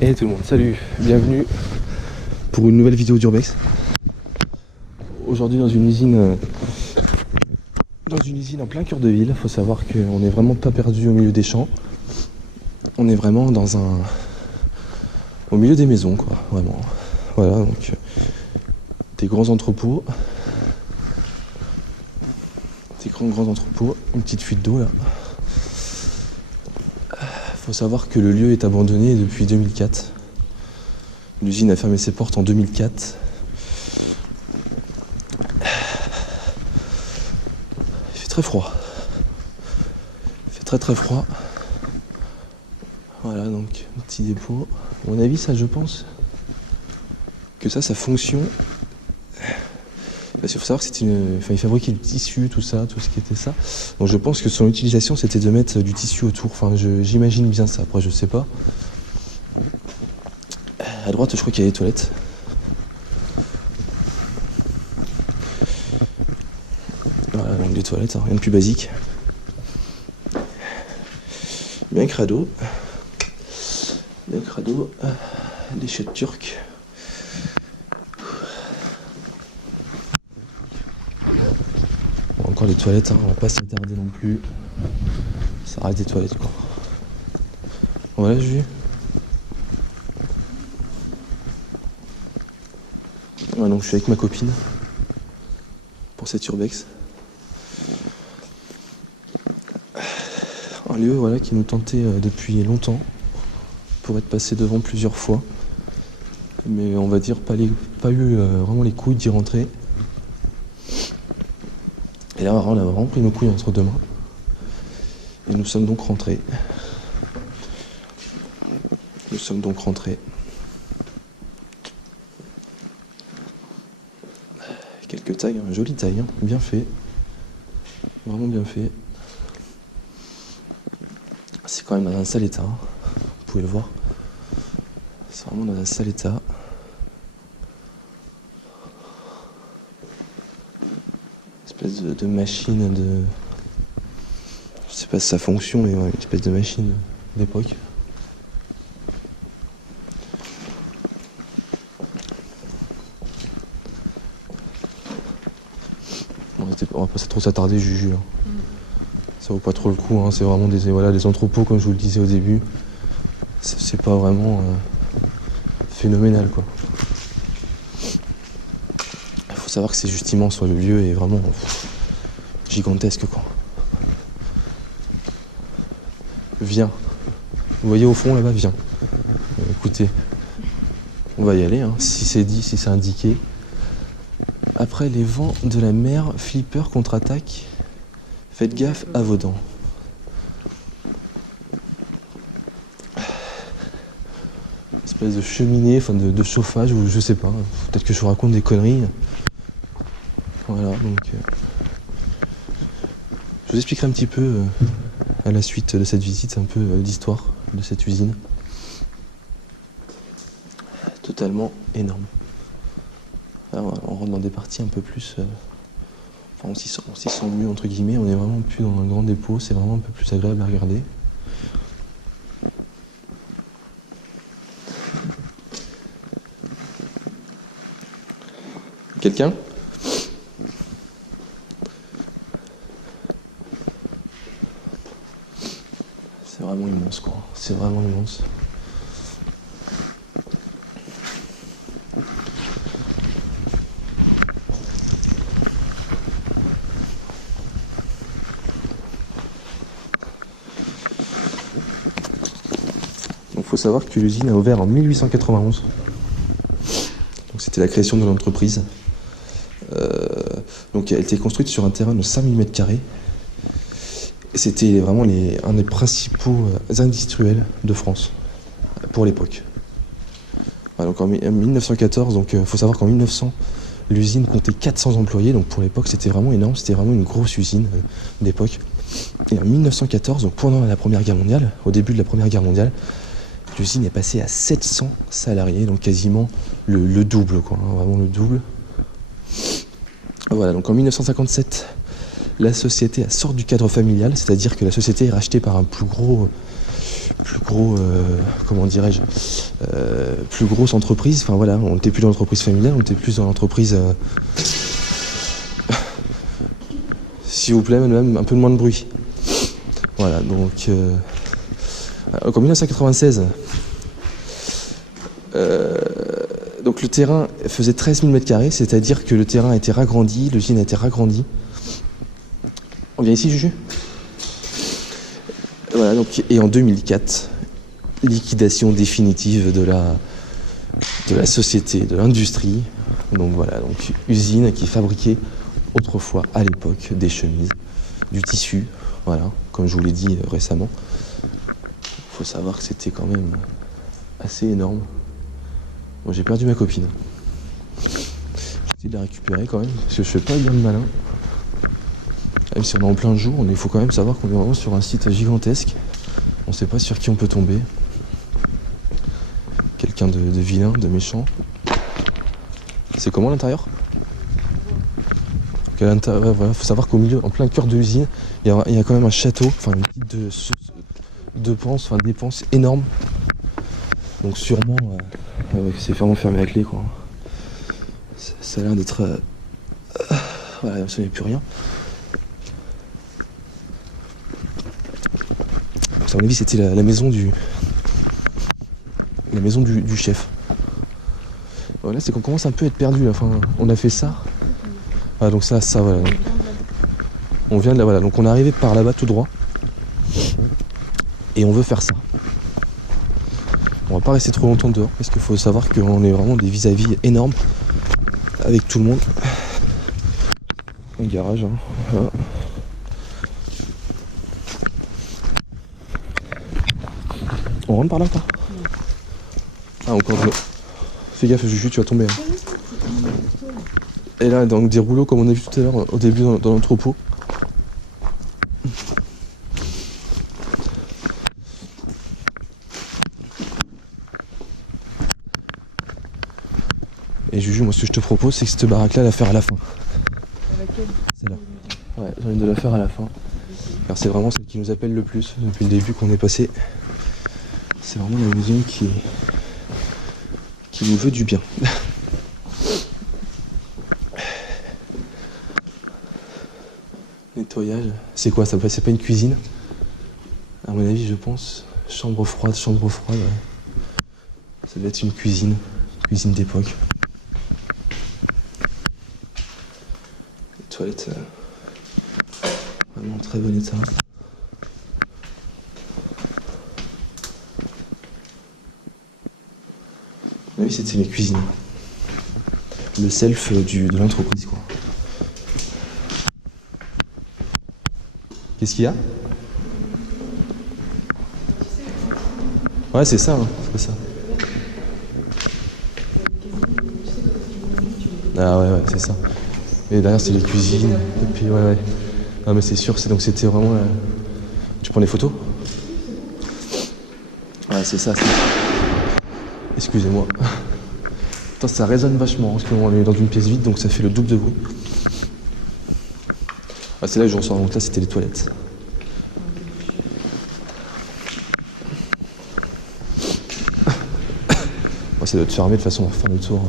Hey tout le monde, salut, bienvenue pour une nouvelle vidéo d'Urbex. Aujourd'hui dans une usine en plein cœur de ville. Faut savoir qu'on n'est vraiment pas perdu au milieu des champs. On est vraiment au milieu des maisons, quoi, vraiment. Voilà, donc des grands entrepôts. Des grands entrepôts, une petite fuite d'eau là. Faut savoir que le lieu est abandonné depuis 2004. L'usine a fermé ses portes en 2004. Il fait très froid. Il fait très froid. Voilà, donc un petit dépôt. À mon avis, ça, je pense que sa fonction. Parce qu'il faut savoir que il fabriquait du tissu, tout ce qui était ça. Donc je pense que son utilisation, c'était de mettre du tissu autour. Enfin, j'imagine bien ça. Après, je sais pas. À droite, je crois qu'il y a les toilettes. Voilà, donc des toilettes, hein, rien de plus basique. Bien crado. Des chiottes turques. Encore les toilettes, hein, on va pas s'y attarder non plus. Ça reste des toilettes, quoi. Voilà, Jules. Ouais, donc je suis avec ma copine pour cette urbex. Un lieu, voilà, qui nous tentait depuis longtemps pour être passé devant plusieurs fois, mais on va dire pas eu vraiment les couilles d'y rentrer. Et là, on a vraiment pris nos couilles entre deux mains. Et nous sommes donc rentrés. Quelques tags, hein, jolie taille, hein, bien fait. Vraiment bien fait. C'est quand même dans un sale état, hein. Vous pouvez le voir. C'est vraiment dans un sale état. Espèce de machine de... Je sais pas si ça fonctionne, mais ouais, une espèce de machine d'époque. On va pas trop s'attarder, Juju. Hein. Ça vaut pas trop le coup, hein. C'est vraiment des entrepôts, comme je vous le disais au début. C'est pas vraiment phénoménal, quoi. Il faut savoir que c'est juste immense, le lieu est vraiment gigantesque, quoi. Viens. Vous voyez au fond là-bas, viens. Écoutez, on va y aller, hein. Si c'est dit, si c'est indiqué. Après les vents de la mer, Flipper contre-attaque. Faites gaffe à vos dents. Espèce de cheminée, enfin de chauffage, ou je sais pas. Peut-être que je vous raconte des conneries. Voilà, donc... je vous expliquerai un petit peu à la suite de cette visite, un peu l'histoire de cette usine. Totalement énorme. Alors, on rentre dans des parties un peu plus... on s'y sent mieux, entre guillemets. On est vraiment plus dans un grand dépôt. C'est vraiment un peu plus agréable à regarder. Quelqu'un ? C'est vraiment immense, quoi. C'est vraiment immense. Donc, faut savoir que l'usine a ouvert en 1891. Donc, c'était la création de l'entreprise. Donc, elle a été construite sur un terrain de 5000 m². C'était vraiment un des principaux industriels de France pour l'époque. Voilà, donc en 1914, donc faut savoir qu'en 1900, l'usine comptait 400 employés, donc pour l'époque c'était vraiment énorme, c'était vraiment une grosse usine d'époque. Et en 1914, donc pendant la Première Guerre mondiale, au début de la Première Guerre mondiale, l'usine est passée à 700 salariés, donc quasiment le double, quoi, hein, vraiment le double. Voilà, donc en 1957, la société sort du cadre familial, c'est-à-dire que la société est rachetée par un plus gros plus gros, comment dirais-je, plus grosse entreprise. Enfin voilà, on n'était plus dans l'entreprise familiale, on était plus dans l'entreprise. S'il vous plaît, madame, un peu moins de bruit. Voilà, donc en 1996, donc le terrain faisait 13 000 m², c'est-à-dire que le terrain a été ragrandi, l'usine a été ragrandie. On vient ici, Juju ? Voilà, donc, et en 2004, liquidation définitive de la société, de l'industrie. Donc voilà, donc usine qui fabriquait autrefois, à l'époque, des chemises, du tissu, voilà, comme je vous l'ai dit récemment. Il faut savoir que c'était quand même assez énorme. Bon, j'ai perdu ma copine. J'essaie de la récupérer quand même, parce que je fais pas bien le malin. Même si on est en plein jour, il faut quand même savoir qu'on est vraiment sur un site gigantesque. On sait pas sur qui on peut tomber. Quelqu'un de vilain, de méchant. C'est comment l'intérieur ? Voilà, faut savoir qu'au milieu, en plein cœur de l'usine, il y a quand même un château, enfin une petite dépense énorme. Donc sûrement, c'est vraiment fermé à clé quoi. Ça a l'air d'être, voilà, ça n'est plus rien. À mon avis, c'était la maison du chef. Voilà, c'est qu'on commence un peu à être perdu là. Enfin, on a fait ça. Ah, donc ça voilà. On vient de là, voilà. Donc on est arrivé par là-bas tout droit. Et on veut faire ça. On va pas rester trop longtemps dehors parce qu'il faut savoir qu'on est vraiment des vis-à-vis énormes avec tout le monde. Un garage, hein. Voilà. On rentre par là ou pas ? Ah, encore de l'eau. Fais gaffe, Juju, tu vas tomber. Hein. Et là, donc des rouleaux comme on a vu tout à l'heure au début dans l'entrepôt. Et Juju, moi ce que je te propose, c'est que cette baraque-là, la faire à la fin. Laquelle ? Celle-là. Ouais, j'ai envie de la faire à la fin. Car c'est vraiment celle qui nous appelle le plus depuis le début qu'on est passé. C'est vraiment la maison qui nous veut du bien. Nettoyage. C'est quoi ça ? C'est pas une cuisine ? À mon avis, je pense. Chambre froide. Ouais. Ça doit être une cuisine d'époque. Les toilettes, vraiment en très bon état. Ah oui, c'était mes cuisines. Le self de l'entreprise, quoi. Qu'est-ce qu'il y a ? Ouais, c'est ça, hein, c'est ça. Ah ouais, c'est ça. Et derrière, c'est les cuisines. Et puis, ouais. Non, mais c'est sûr, c'était vraiment... Tu prends des photos ? Ouais, c'est ça. Excusez-moi. Putain, ça résonne vachement, parce qu'on est dans une pièce vide, donc ça fait le double de bruit. Ah, c'est là que j'en sors, donc là, c'était les toilettes. Ça doit être fermé, de toute façon, on va faire le tour.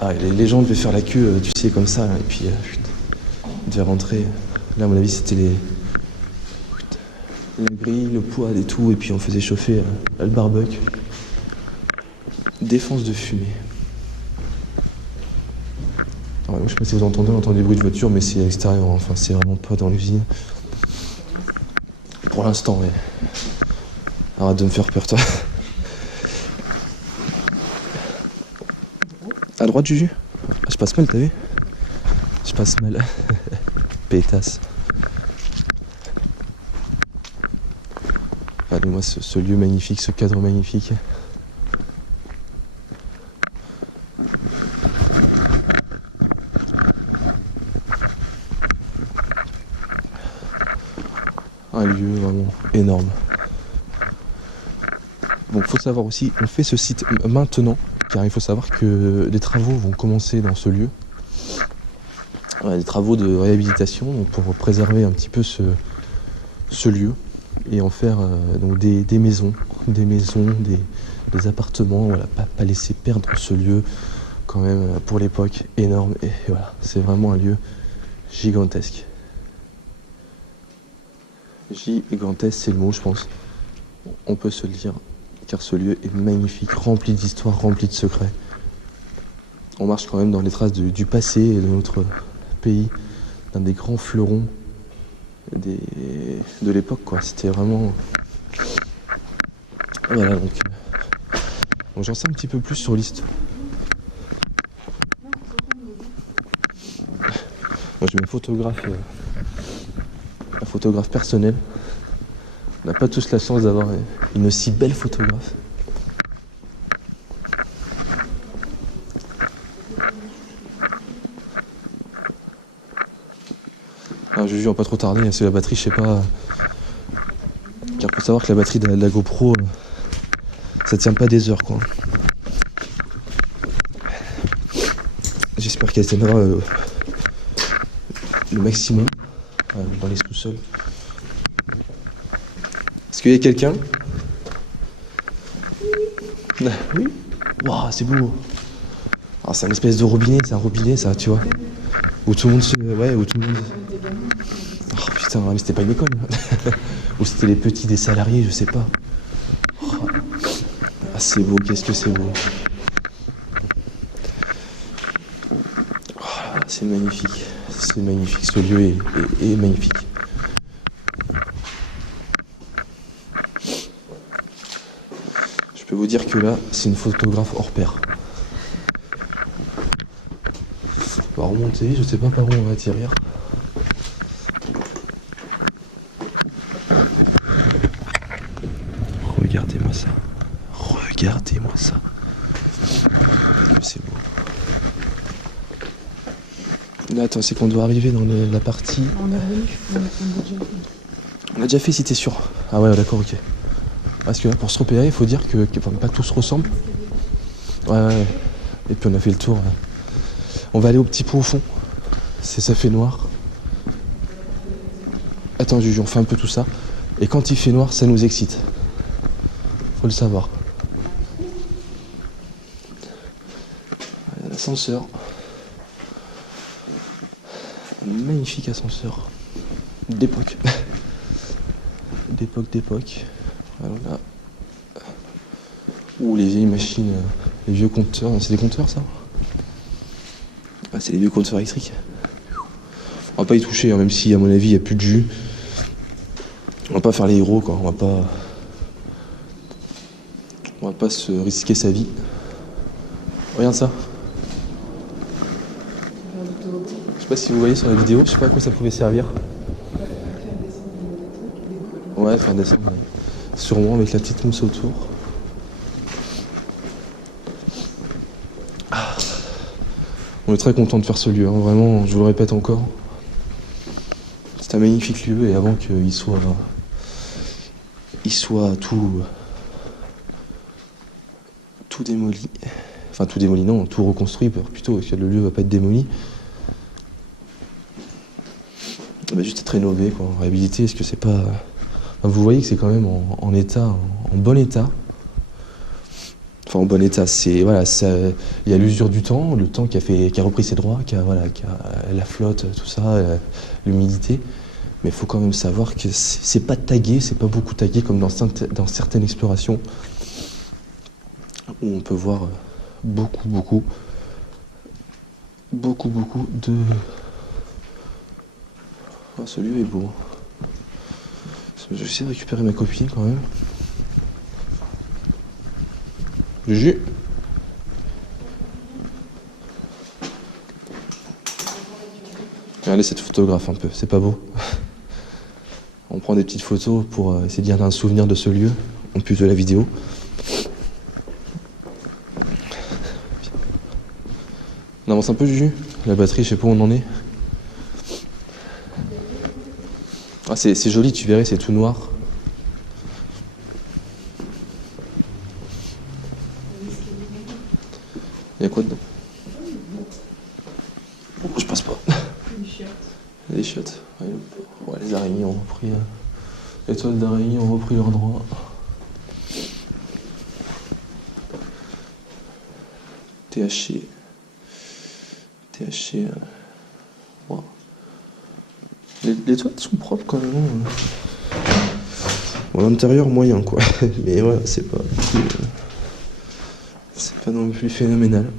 Ah, les gens devaient faire la queue, tu sais, comme ça, et puis, ils devaient rentrer. Là, à mon avis, c'était la grille, le poêle et tout, et puis on faisait chauffer le barbecue. Défense de fumée. Alors, je sais pas si vous entendez, on entend des bruits de voiture, mais c'est à l'extérieur, enfin, c'est vraiment pas dans l'usine. Pour l'instant, ouais. Arrête de me faire peur, toi. À droite, Juju ? Ah, je passe mal, t'as vu ? Je passe mal. Pétasse. Regardez-moi ce lieu magnifique, ce cadre magnifique. Un lieu vraiment énorme. Bon, faut savoir aussi, on fait ce site maintenant, car il faut savoir que des travaux vont commencer dans ce lieu. Des travaux de réhabilitation, donc pour préserver un petit peu ce lieu. et en faire donc des maisons, des appartements, voilà, pas laisser perdre ce lieu quand même pour l'époque énorme. Et voilà, c'est vraiment un lieu gigantesque. Gigantesque, c'est le mot, je pense. On peut se le dire, car ce lieu est magnifique, rempli d'histoires, rempli de secrets. On marche quand même dans les traces du passé et de notre pays, d'un des grands fleurons de l'époque, quoi. C'était vraiment... Voilà, donc j'en sais un petit peu plus sur l'histoire. Moi, je suis un photographe personnel. On n'a pas tous la chance d'avoir une aussi belle photographe. Alors, je vais pas trop tarder, c'est la batterie, je sais pas. Car faut savoir que la batterie de la GoPro, ça tient pas des heures, quoi. J'espère qu'elle tiendra le maximum dans les sous-sols. Est-ce qu'il y a quelqu'un? Oui. Waouh, c'est beau. Alors, c'est une espèce de robinet, c'est un robinet, ça, tu vois. Où tout le monde se... Ouais, où tout le monde... Oh putain, mais c'était pas une école. Ou c'était les petits des salariés, je sais pas. Oh. Ah, c'est beau, qu'est-ce que c'est beau. Oh, c'est magnifique. C'est magnifique, ce lieu est magnifique. Je peux vous dire que là, c'est une photographe hors pair. On va remonter, je sais pas par où on va atterrir. Regardez-moi ça. Regardez-moi ça. C'est beau. Là, attends, c'est qu'on doit arriver dans la partie... On est revenu, On a déjà fait, si t'es sûr. Ah ouais, d'accord, ok. Parce que là, pour se repérer, il faut dire que pas tous ressemblent. Ouais. Et puis on a fait le tour. On va aller au petit pot au fond. Ça fait noir. Attends, Juju, on fait un peu tout ça. Et quand il fait noir, ça nous excite. Faut le savoir. L'ascenseur. Magnifique ascenseur. D'époque. D'époque. Voilà. Ouh, les vieilles machines, les vieux compteurs. C'est des compteurs, ça? Ah, c'est les vieux compteurs électriques. On va pas y toucher, hein, même si, à mon avis, il n'y a plus de jus. On va pas faire les héros, quoi. On va pas se risquer sa vie. Regarde ça. Je sais pas si vous voyez sur la vidéo, je sais pas à quoi ça pouvait servir. Ouais, faire descendre. Sûrement avec la petite mousse autour. Ah. On est très content de faire ce lieu, hein. Vraiment, je vous le répète encore. C'est un magnifique lieu et avant qu'il soit tout démoli. Enfin, tout démoli, non, tout reconstruit plutôt, parce que le lieu va pas être démoli. Bah, juste être rénové, quoi, réhabilité, est-ce que c'est pas... Enfin, vous voyez que c'est quand même en état, en bon état. Enfin, en bon état, c'est... Voilà, il y a l'usure du temps, le temps qui a repris ses droits, qui a la flotte, tout ça, l'humidité. Mais il faut quand même savoir que c'est pas tagué, c'est pas beaucoup tagué comme dans certaines explorations où on peut voir beaucoup de... Oh, ce lieu est beau. Je vais essayer de récupérer ma copine quand même. Juju. Regardez cette photographe un peu, c'est pas beau? On prend des petites photos pour essayer de garder un souvenir de ce lieu, en plus de la vidéo. On avance un peu, Juju? La batterie, je sais pas où on en est. Ah, c'est joli, tu verrais, c'est tout noir. Il y a quoi dedans? Oh, je passe pas. Des chiottes. Les chiottes. Ouais, les araignées ont pris Les toiles d'araignée ont repris leur droit. THC. THC. Wow. Les toiles sont propres quand même. Bon, l'intérieur moyen quoi. Mais voilà, c'est pas non plus phénoménal.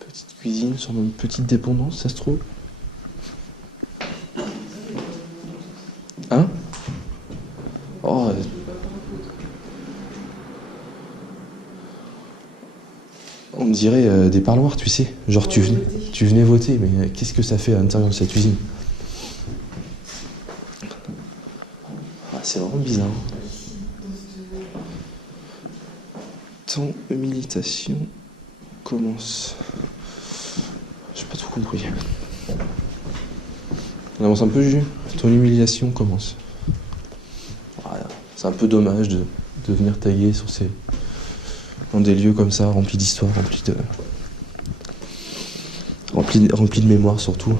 Petite cuisine sur une petite dépendance, ça se trouve. Hein? Oh. On me dirait des parloirs, tu sais. Genre tu venais voter, mais qu'est-ce que ça fait à l'intérieur de cette usine? Ah, c'est vraiment bizarre. Ton humiliation commence. J'ai pas tout compris. On avance un peu, Juju. Ton humiliation commence. Voilà. C'est un peu dommage de venir taguer dans des lieux comme ça, remplis d'histoire, remplis de mémoire surtout.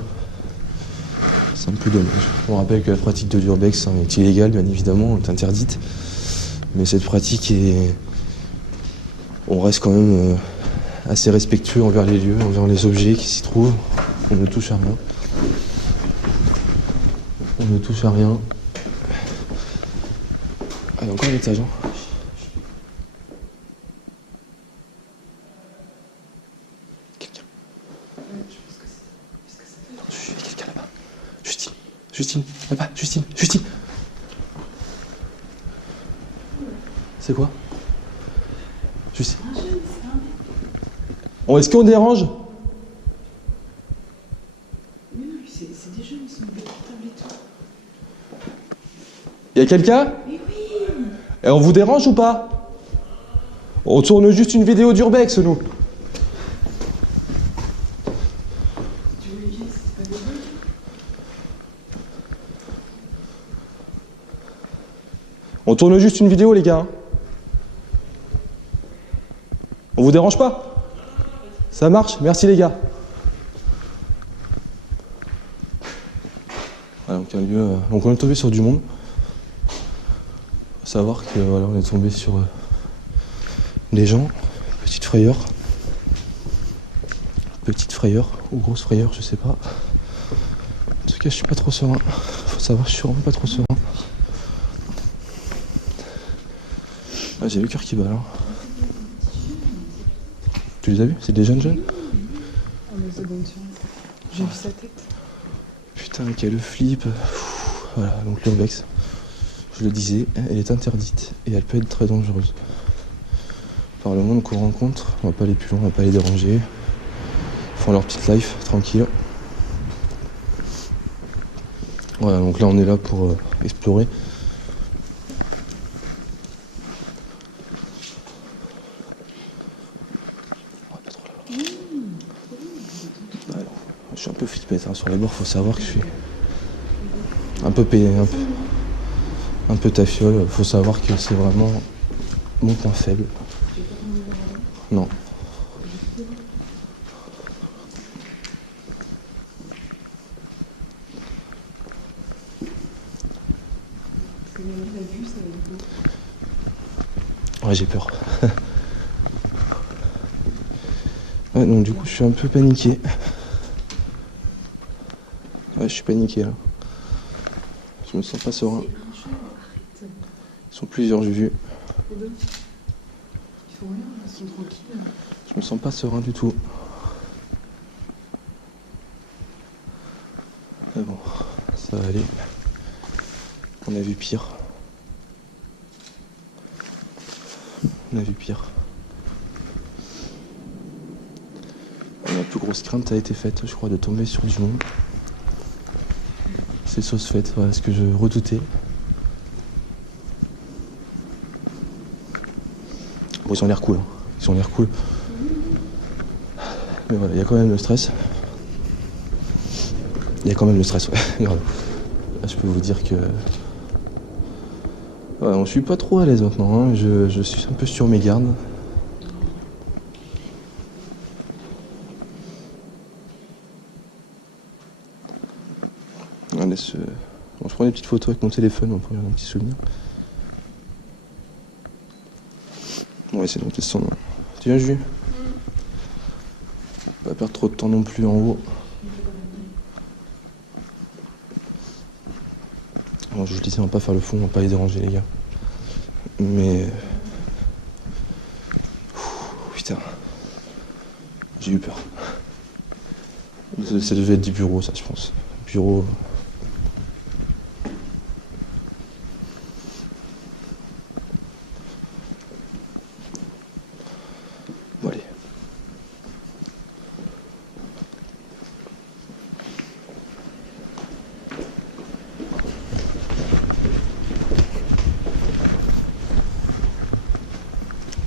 C'est un peu dommage. On rappelle que la pratique de l'urbex est illégale, bien évidemment, est interdite. Mais cette pratique on reste quand même assez respectueux envers les lieux, envers les objets qui s'y trouvent. On ne touche à rien. On ne touche à rien. Ah, il y a encore un étage, hein. Quelqu'un. Il y a quelqu'un là-bas. Justine, là-bas, Justine. C'est quoi? Justine. Oh, est-ce qu'on dérange? Mais non, c'est des jeunes, ils sont portables et tout. Il y a quelqu'un? Mais oui. Et on vous dérange ou pas? On tourne juste une vidéo d'urbex, nous. Tu voulais dire que c'était pas des jeunes? On tourne juste une vidéo, les gars. On vous dérange pas? Ça marche? Merci, les gars. Voilà, donc un lieu. Donc on est tombé sur du monde. Faut savoir que voilà, on est tombé sur des gens. Petite frayeur ou grosse frayeur, je sais pas. En tout cas, je suis pas trop serein. Faut savoir, je suis vraiment pas trop serein. Ah, j'ai le cœur qui bat là. Tu les as vus? C'est des jeunes? Ah, mais c'est bon, j'ai vu sa tête. Putain, quel flip. Voilà, donc l'urbex, je le disais, elle est interdite et elle peut être très dangereuse. Par le monde qu'on rencontre, on va pas aller plus loin, on va pas les déranger. Ils font leur petite life, tranquille. Voilà, donc là on est là pour explorer. Alors, je suis un peu flippette, hein. Sur les bords, faut savoir que je suis un peu payé, un peu tafiole. Faut savoir que c'est vraiment mon point faible. Non. Ouais, j'ai peur. Ouais, donc du coup, je suis un peu paniqué. Ouais, je suis paniqué là. Je me sens pas serein. Ils sont plusieurs, j'ai vu. Ils font rien, ils sont tranquilles. Je me sens pas serein du tout. Mais bon, ça va aller. On a vu pire. Ma plus grosse crainte a été faite, je crois, de tomber sur du monde. C'est chose faite, voilà ce que je redoutais. Bon, ils ont l'air cool, hein. Mais voilà, il y a quand même le stress. Ouais. Grave. Là, je peux vous dire que... Ouais, je suis pas trop à l'aise maintenant, hein. Je suis un peu sur mes gardes. On laisse, bon, je prends des petites photos avec mon téléphone, on peut regarder un petit souvenir. On va essayer de noter son nom. Tu viens, Jules? On va pas perdre trop de temps non plus en haut. Bon, je disais, on va pas faire le fond, on va pas les déranger, les gars. Mais... putain. J'ai eu peur. Ça devait être du bureau, ça, je pense. Bureau... Bon, allez.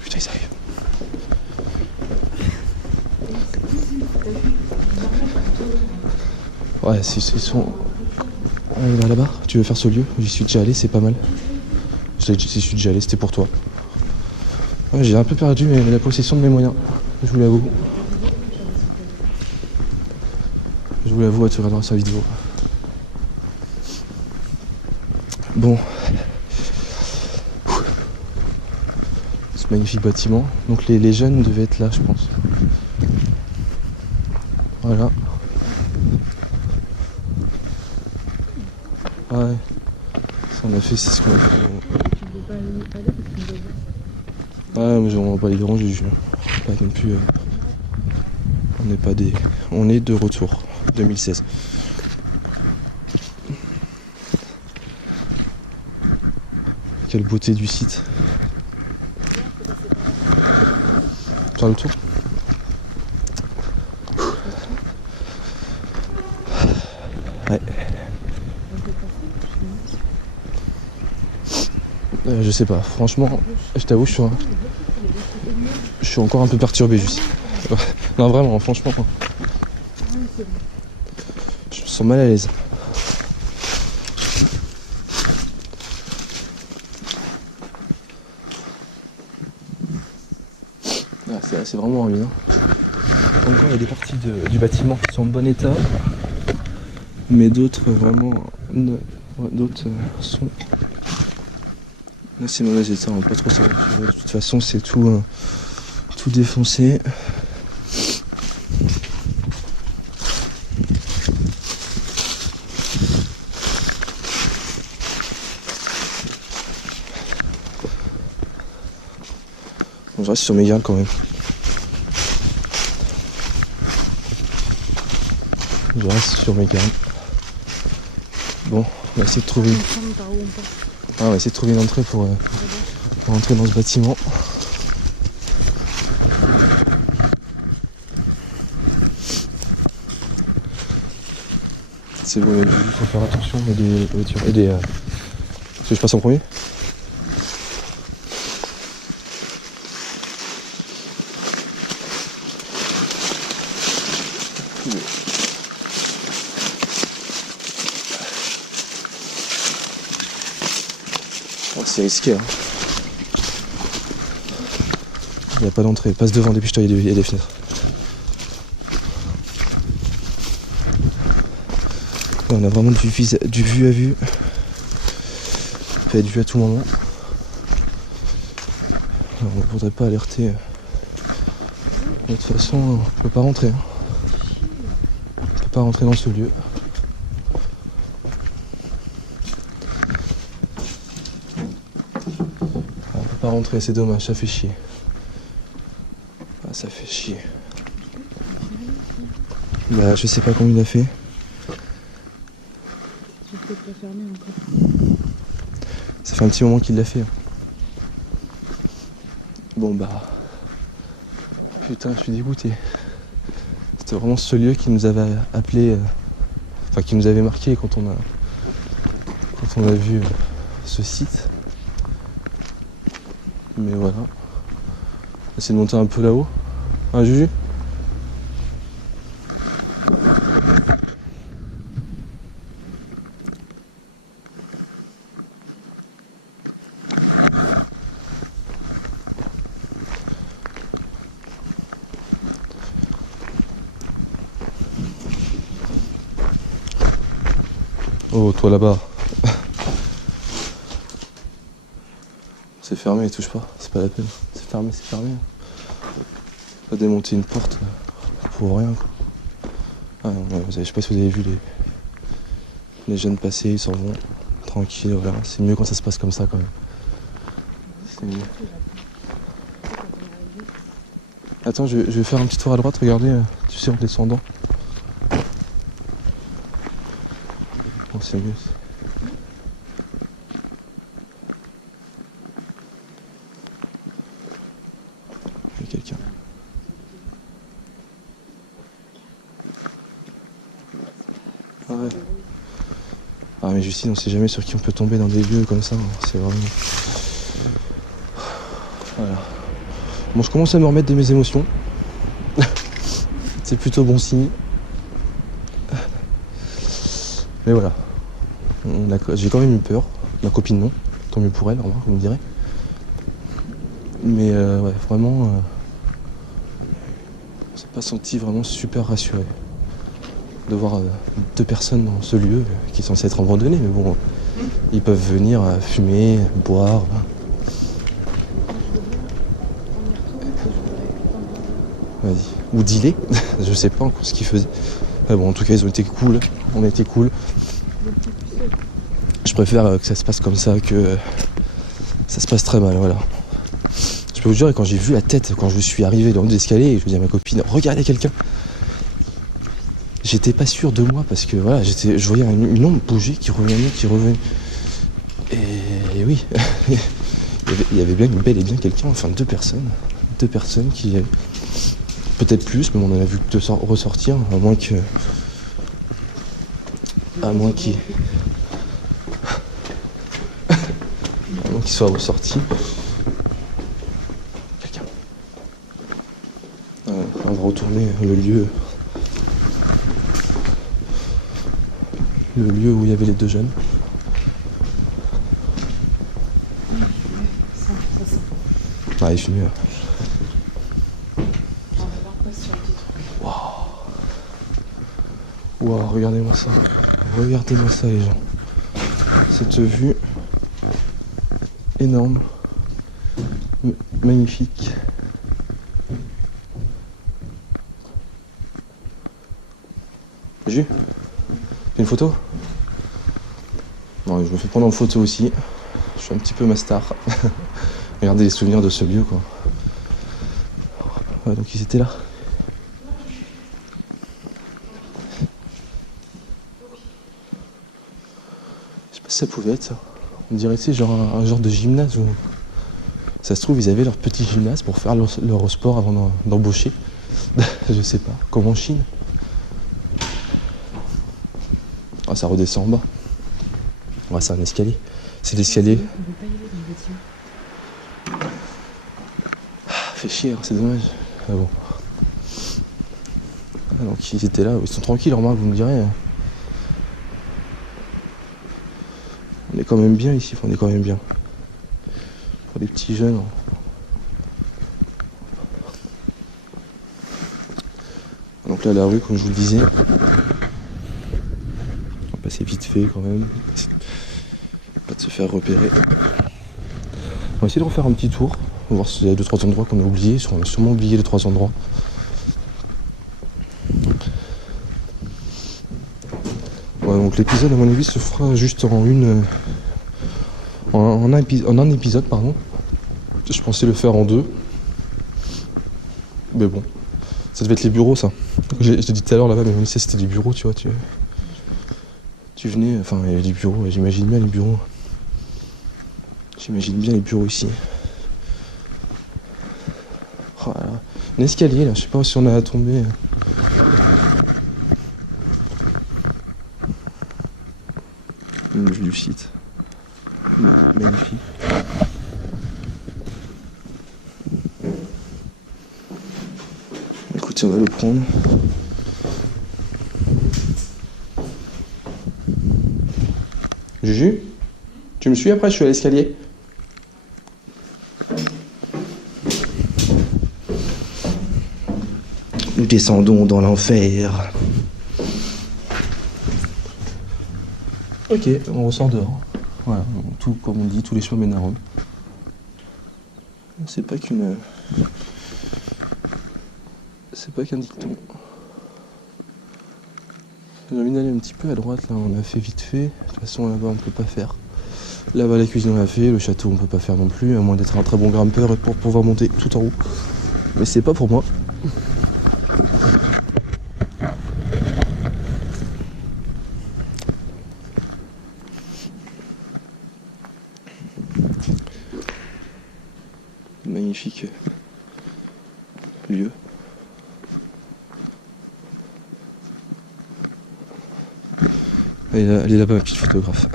Putain, ils arrivent. Ouais, ils sont... là-bas, tu veux faire ce lieu? J'y suis déjà allé, c'est pas mal. J'y suis déjà allé, c'était pour toi. Ouais, j'ai un peu perdu la possession de mes moyens, je vous l'avoue. Je vous l'avoue, tu regarderas sa vidéo. Bon. Ce magnifique bâtiment. Donc les jeunes devaient être là, je pense. Voilà. Ouais. Ça on a fait, c'est ce qu'on a fait. Ouais, mais on va pas les déranger, je pas non plus. On n'est pas des. On est de retour. 2016. Quelle beauté du site. Faire le tour. Ouais. Je sais pas, franchement, je t'avoue, je suis encore un peu perturbé juste. Non, vraiment, franchement. Je me sens mal à l'aise. Ah, c'est vraiment horrible. Encore, il y a des parties du bâtiment qui sont en bon état, mais d'autres vraiment. D'autres sont. Là, c'est mauvais état, on va pas trop savoir. De toute façon, c'est tout défoncé. Bon, je reste sur mes gardes quand même. Je reste sur mes gardes. Bon, on va essayer de trouver. Ah, on va essayer de trouver une entrée pour entrer dans ce bâtiment. C'est bon, il faut faire attention, il y a des voitures et des. Est-ce que je passe en premier? Oh, c'est risqué, hein. Il n'y a pas d'entrée, passe devant, dépêche-toi, il y a des fenêtres. Là, on a vraiment du vue à vue. Ça peut être vu à tout moment. Alors, on ne voudrait pas alerter. De toute façon, on ne peut pas rentrer. Hein. On ne peut pas rentrer dans ce lieu. On ne peut pas rentrer, c'est dommage, ça fait chier. Ah, ça fait chier. Bah, je sais pas combien il a fait. Ça fait un petit moment qu'il l'a fait. Bon bah... Putain, je suis dégoûté. C'était vraiment ce lieu qui nous avait appelé... Enfin, qui nous avait marqué quand on a vu ce site. Mais voilà. On va essayer de monter un peu là-haut. Hein, Juju ? Oh, toi là-bas. C'est fermé, touche pas, c'est pas la peine. C'est fermé, c'est fermé. Pas démonter une porte pour rien, quoi. Ah non, ouais, je sais pas si vous avez vu les jeunes passer, ils s'en vont. Tranquille, voilà. C'est mieux quand ça se passe comme ça quand même. C'est mieux. Attends, je vais faire un petit tour à droite, regardez, tu sais, en descendant. Bon, c'est mieux. Il y a quelqu'un. Ah ouais. Ah mais Justine, on sait jamais sur qui on peut tomber dans des lieux comme ça, c'est vraiment... Voilà. Bon, je commence à me remettre de mes émotions. C'est plutôt bon signe. Mais voilà. J'ai quand même eu peur. Ma copine non. Tant mieux pour elle, remarque, vous me direz. Mais ouais, vraiment... on s'est pas senti vraiment super rassuré de voir deux personnes dans ce lieu qui est censé être abandonné, mais bon, ils peuvent venir fumer, boire. Vas-y. Ou dealer, je sais pas encore ce qu'ils faisaient. Mais bon, en tout cas, ils ont été cool, on a été cool. Je préfère que ça se passe comme ça que ça se passe très mal, voilà. Je peux vous dire, quand j'ai vu la tête, quand je suis arrivé dans l'escalier, je dis à ma copine, regardez quelqu'un. J'étais pas sûr de moi parce que voilà, je voyais une ombre bouger qui revenait. Et oui, il y avait bien bel et bien quelqu'un, enfin deux personnes qui, peut-être plus, mais on en a vu que deux ressortir, à moins qu'ils soient ressortis. Quelqu'un. On va retourner le lieu où il y avait les deux jeunes. Ah, il fume mieux. Waouh, regardez-moi ça. Regardez-moi ça, les gens. Cette vue énorme, magnifique. J'ai une photo? Non, je me fais prendre en photo aussi. Je suis un petit peu ma star. Regardez les souvenirs de ce lieu, quoi. Ouais, donc ils étaient là. Je sais pas si ça pouvait être ça. On dirait, tu sais, genre un genre de gymnase où... Ça se trouve, ils avaient leur petit gymnase pour faire leur sport avant d'embaucher. Je sais pas. Comme en Chine. Ah, ça redescend en bas. Ouais, c'est un escalier. C'est l'escalier. On peut pas y aller dans le bâtiment. Fait chier, c'est dommage. Ah bon. Ah, donc ils étaient là, ils sont tranquilles, remarque, vous me direz. On est quand même bien ici, on est quand même bien. Pour les petits jeunes. Donc là, la rue, comme je vous le disais, on va passer vite fait quand même. Pas de se faire repérer. On va essayer de refaire un petit tour. On va voir s'il y a 2-3 endroits qu'on a oubliés. On a sûrement oublié les 3 endroits. Ouais, donc l'épisode, à mon avis, se fera juste en un épisode, pardon. Je pensais le faire en 2. Mais bon. Ça devait être les bureaux, ça. Je l'ai dit tout à l'heure là-bas, mais on sait c'était des bureaux, tu vois. Tu venais, enfin, il y avait des bureaux, j'imagine bien les bureaux. J'imagine bien les bureaux ici. Oh là là. Un escalier là, je sais pas si on a à tomber. Une vue du site. Magnifique. Écoutez, on va le prendre. Juju, tu me suis après, je suis à l'escalier. Nous descendons dans l'enfer. Ok, on ressort dehors. Voilà, tout, comme on dit, tous les chemins mènent à Rome. C'est pas qu'une... C'est pas qu'un dicton. J'ai envie d'aller un petit peu à droite, là, on a fait vite fait. De toute façon, là-bas, on peut pas faire. Là-bas, la cuisine, on l'a fait. Le château, on peut pas faire non plus, à moins d'être un très bon grimpeur et pour pouvoir monter tout en haut. Mais c'est pas pour moi. Magnifique lieu. Elle est là-bas, ma petite photographe.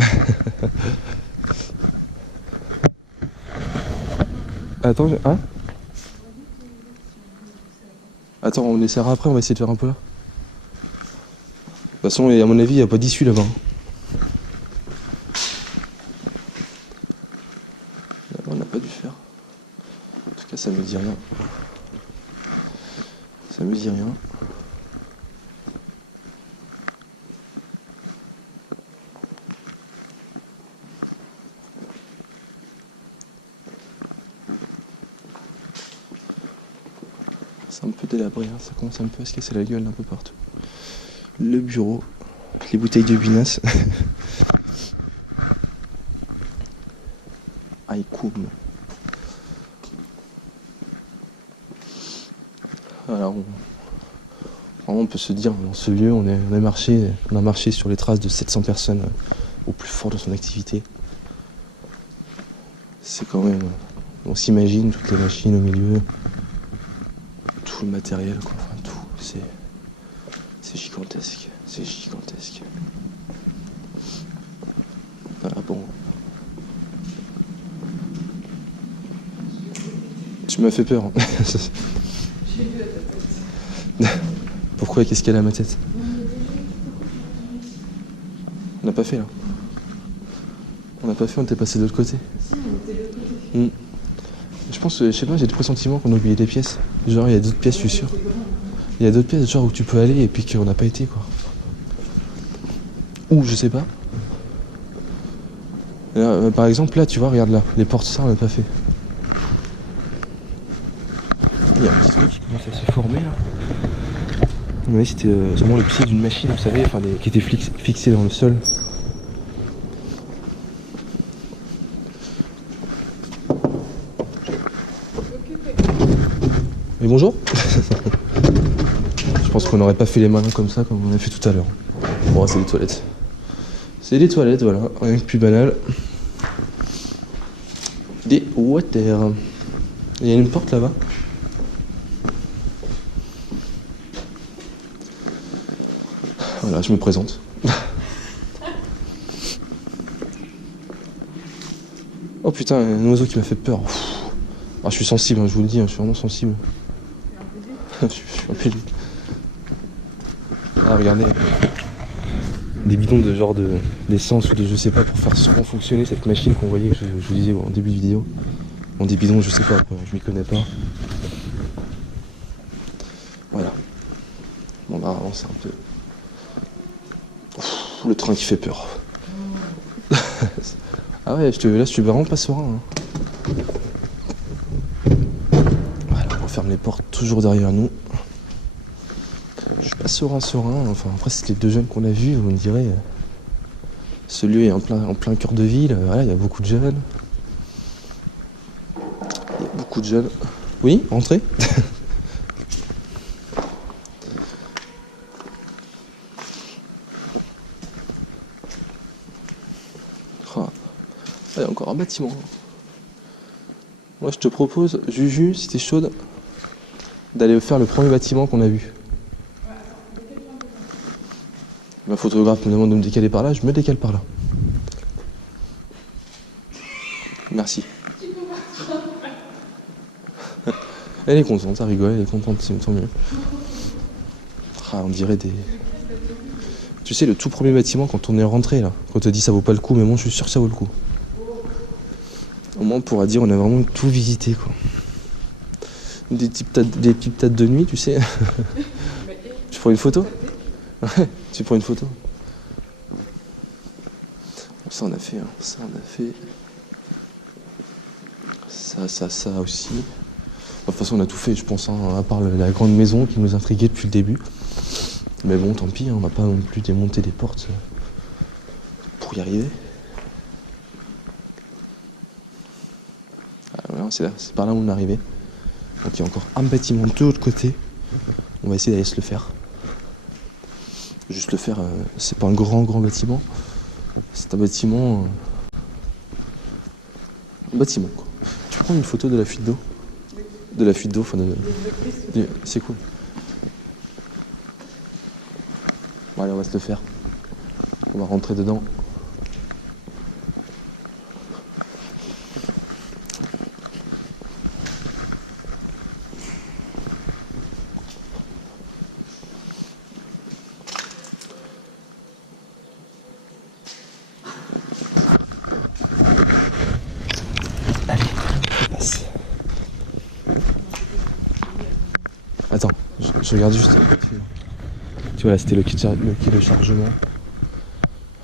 Attends, hein? Attends, on essaiera après, on va essayer de faire un peu là. De toute façon, à mon avis, il n'y a pas d'issue là-bas. Là-bas, on n'a pas dû faire. En tout cas, ça me dit rien. Ça me dit rien. C'est un peu délabré, hein. Ça commence un peu à se casser la gueule d'un peu partout. Le bureau, les bouteilles de Binas. Aïkoum. Alors, on peut se dire, dans ce lieu, on a marché sur les traces de 700 personnes au plus fort de son activité. C'est quand même... On s'imagine toutes les machines au milieu, tout le matériel, quoi. Enfin tout, c'est gigantesque, c'est gigantesque. Ah bon. Tu m'as fait peur. J'ai vu à ta tête. Pourquoi? Qu'est-ce qu'elle a à ma tête? On n'a pas fait là. On n'a pas fait, on était passé de l'autre côté. Si, on était de l'autre côté. Je pense, je sais pas, j'ai le pressentiment qu'on a oublié des pièces. Genre, il y a d'autres pièces, je suis sûr. Il y a d'autres pièces, genre, où tu peux aller et puis qu'on n'a pas été, quoi. Ou, je sais pas. Là, par exemple, là, tu vois, regarde là, les portes, ça, on l'a pas fait. Il y a un petit truc qui commence à se former, là. Oui, c'était sûrement le pied d'une machine, vous savez, enfin, qui était fixé dans le sol. Et bonjour. Je pense qu'on n'aurait pas fait les malins comme ça, comme on a fait tout à l'heure. Bon, c'est des toilettes. C'est des toilettes, voilà, rien de plus banal. Des water. Il y a une porte là-bas. Voilà, je me présente. Oh putain, un oiseau qui m'a fait peur. Ah, je suis sensible, hein, je vous le dis, hein, je suis vraiment sensible. Je suis un peu... Ah, regardez. Des bidons de genre d'essence ou de je sais pas pour faire souvent fonctionner cette machine qu'on voyait, je vous disais en début de vidéo. Bon, des bidons, je sais pas, quoi, je m'y connais pas. Voilà. Bon, là, c'est un peu... Ouf, le train qui fait peur. Ah ouais, là, je suis vraiment pas serein. Hein. Voilà, on ferme les portes toujours derrière nous. Je suis pas serein, enfin après c'est les deux jeunes qu'on a vus, vous me direz. Ce lieu est en plein cœur de ville, voilà, il y a beaucoup de jeunes. Il y a beaucoup de jeunes. Oui, entrez. Ah, il y a encore un bâtiment. Moi je te propose, Juju, si t'es chaude, d'aller faire le premier bâtiment qu'on a vu. Ma photographe me demande de me décaler par là, je me décale par là. Merci. Elle est contente, elle rigole, elle est contente, c'est tant mieux. Ah, on dirait des... Tu sais, le tout premier bâtiment, quand on est rentré là, quand on te dit ça vaut pas le coup, mais moi je suis sûr que ça vaut le coup. Au moins on pourra dire on a vraiment tout visité, quoi. Des petites têtes de nuit, tu sais. Tu prends une photo? Ouais, tu prends une photo. Ça on a fait, hein. Ça on a fait. Ça aussi. De toute façon on a tout fait je pense, hein, à part la grande maison qui nous intriguait depuis le début. Mais bon tant pis, hein, on va pas non plus démonter des portes pour y arriver. Ah, voilà, c'est par là où on est arrivé. Donc il y a encore un bâtiment de l'autre côté. On va essayer d'aller se le faire. Juste le faire, c'est pas un grand bâtiment. C'est un bâtiment. Un bâtiment quoi. Tu prends une photo de la fuite d'eau? De la fuite d'eau, enfin c'est cool. Bon allez on va se le faire. On va rentrer dedans. Attends, je regarde juste. Tu vois là c'était le kit de chargement.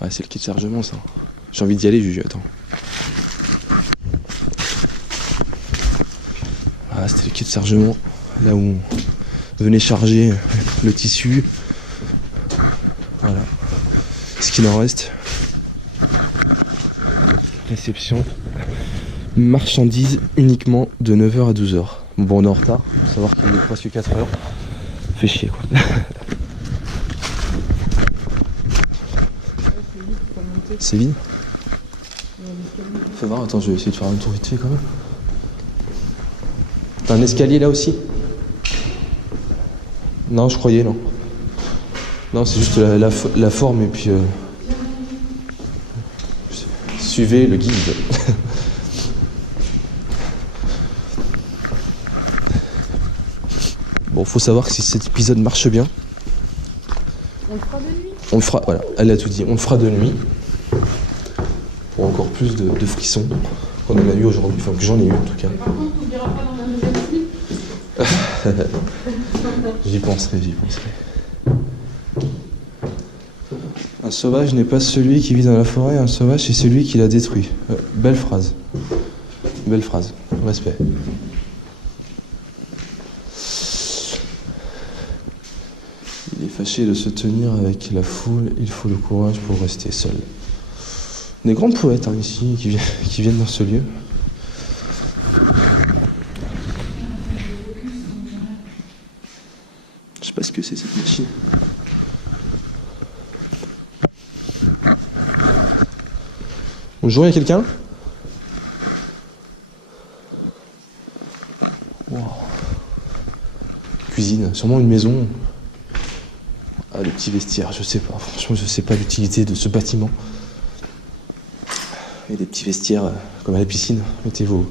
Ouais c'est le kit de chargement ça. J'ai envie d'y aller Juju, attends. Ah c'était le kit de chargement. Là où on venait charger le tissu. Voilà. Ce qu'il en reste. Réception. Marchandises uniquement de 9h à 12h. Bon on est en retard, faut savoir qu'il est presque 4h. Fait chier quoi. C'est vide? Fais voir, attends je vais essayer de faire un tour vite fait quand même. T'as un escalier là aussi? Non je croyais non. Non c'est juste la forme et puis suivez le guide. Bon, faut savoir que si cet épisode marche bien, On le fera de nuit. on le fera, voilà, elle a tout dit, on le fera de nuit, pour encore plus de frissons qu'on en a eu aujourd'hui, enfin que j'en ai eu en tout cas. Par contre, tu n'oublieras pas dans la nouvelle slip. J'y penserai. Un sauvage n'est pas celui qui vit dans la forêt, un sauvage c'est celui qui la détruit. Belle phrase, respect. Il est fâché de se tenir avec la foule, il faut le courage pour rester seul. Des grands poètes hein, ici qui viennent dans ce lieu. Je sais pas ce que c'est cette machine. Bonjour, il y a quelqu'un? Wow. Cuisine, sûrement une maison. Ah, le petit vestiaire, je sais pas. Franchement, je sais pas l'utilité de ce bâtiment. Et des petits vestiaires comme à la piscine. Mettez vos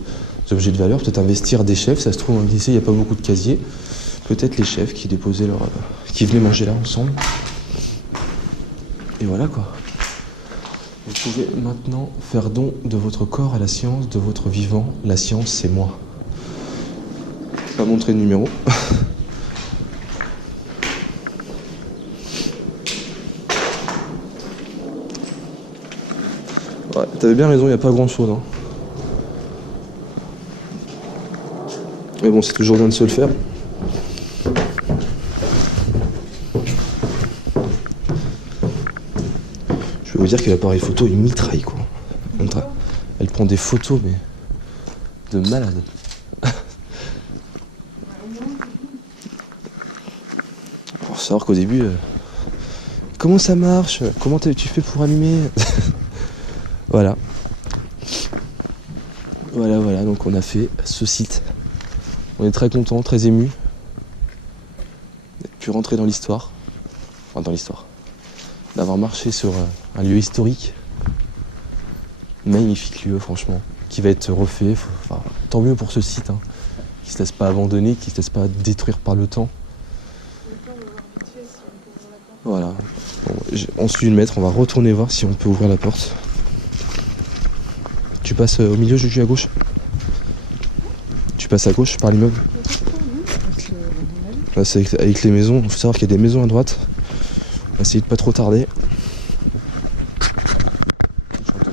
objets de valeur. Peut-être un vestiaire des chefs. Ça se trouve, ici, il n'y a pas beaucoup de casiers. Peut-être les chefs qui déposaient qui venaient manger là ensemble. Et voilà quoi. Vous pouvez maintenant faire don de votre corps à la science, de votre vivant. La science, c'est moi. Pas montrer de numéro. Ouais, t'avais bien raison, il n'y a pas grand chose. Hein. Mais bon, c'est toujours bien de se le faire. Je vais vous dire que l'appareil photo, il mitraille quoi. Elle prend des photos, mais de malade. Pour savoir qu'au début, comment ça marche? Comment tu fais pour allumer? Voilà. Voilà, donc on a fait ce site. On est très content, très ému d'être pu rentrer dans l'histoire. Enfin, dans l'histoire. D'avoir marché sur un lieu historique. Magnifique lieu, franchement. Qui va être refait. Enfin, tant mieux pour ce site. Hein, qui se laisse pas abandonner, qui se laisse pas détruire par le temps. Voilà. Bon, on suit le maître, on va retourner voir si on peut ouvrir la porte. Tu passes au milieu, Juju, à gauche. Tu passes à gauche par l'immeuble. Là, c'est avec les maisons. Il faut savoir qu'il y a des maisons à droite. On va essayer de pas trop tarder. J'entends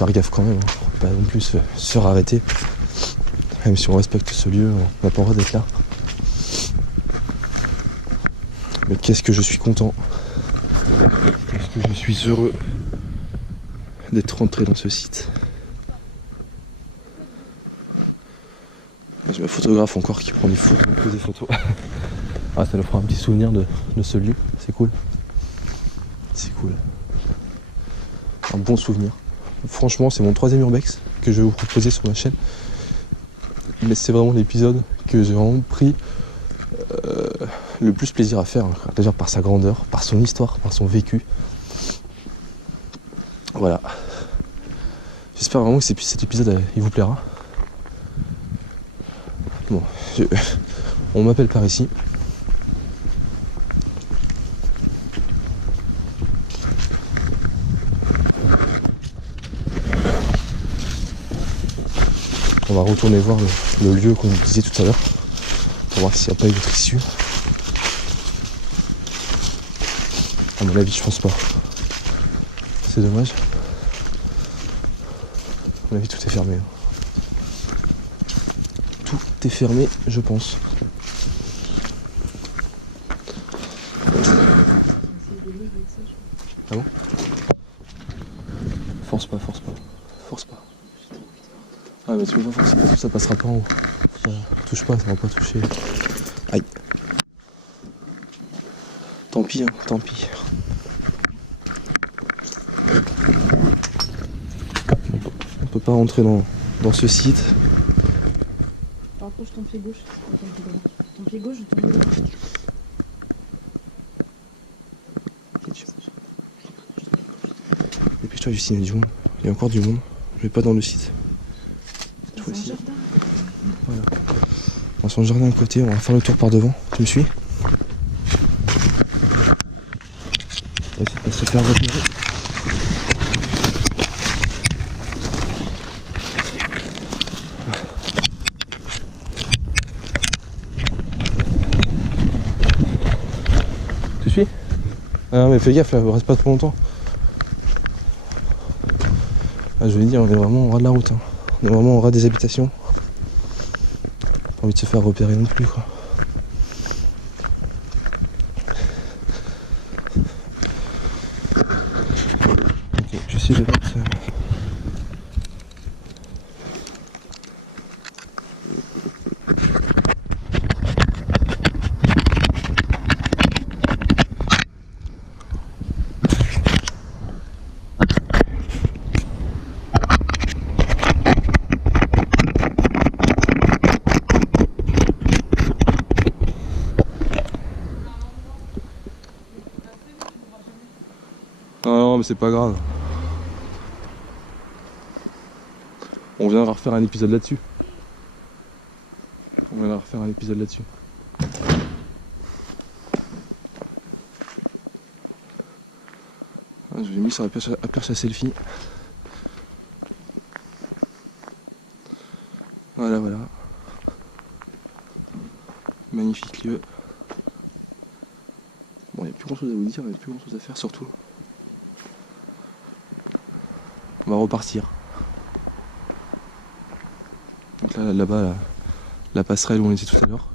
faire gaffe quand même, hein. Faut pas non plus se faire arrêter. Même si on respecte ce lieu, on n'a pas le droit d'être là. Mais qu'est-ce que je suis content. Qu'est-ce que je suis heureux d'être rentré dans ce site. J'ai ma photographe encore qui prend des photos. Ah, ça nous fera un petit souvenir de ce lieu, c'est cool. C'est cool. Un bon souvenir. Franchement, c'est mon 3e urbex que je vais vous proposer sur ma chaîne. Mais c'est vraiment l'épisode que j'ai vraiment pris le plus plaisir à faire. Déjà par sa grandeur, par son histoire, par son vécu. Voilà. J'espère vraiment que cet épisode il vous plaira. Bon, on m'appelle par ici. On va retourner voir le lieu qu'on disait tout à l'heure pour voir s'il n'y a pas une autre issue. À mon avis, je pense pas. C'est dommage. À mon avis, tout est fermé. Tout est fermé, je pense. Ah bon? Force pas. Ah mais tu peux pas forcer, ça passera pas en haut. Ça touche pas, ça va pas toucher. Aïe. Tant pis, tant pis. On peut pas rentrer dans ce site. Rapproche ton pied gauche. Ton pied gauche ou ton pied droit? Dépêche-toi, Justine, il y a du monde. Il y a encore du monde. Je vais pas dans le site. Cette fois-ci. Voilà. Dans son jardin à côté, on va faire le tour par devant. Tu me suis? On va essayer de pas se faire repérer. Tu suis? Ah non mais fais gaffe là, reste pas trop longtemps. Ah, je vais dire, on est vraiment au ras de la route. Hein. On est vraiment au ras des habitations. Pas envie de se faire repérer non plus quoi. Ok, je suis de droite. Non, mais c'est pas grave. On viendra refaire un épisode là-dessus. Ah, je l'ai mis sur la perche à selfie. Voilà. Magnifique lieu. Bon, il n'y a plus grand chose à vous dire, il n'y a plus grand chose à faire surtout. On va repartir. Donc là-bas, la passerelle où on était tout à l'heure.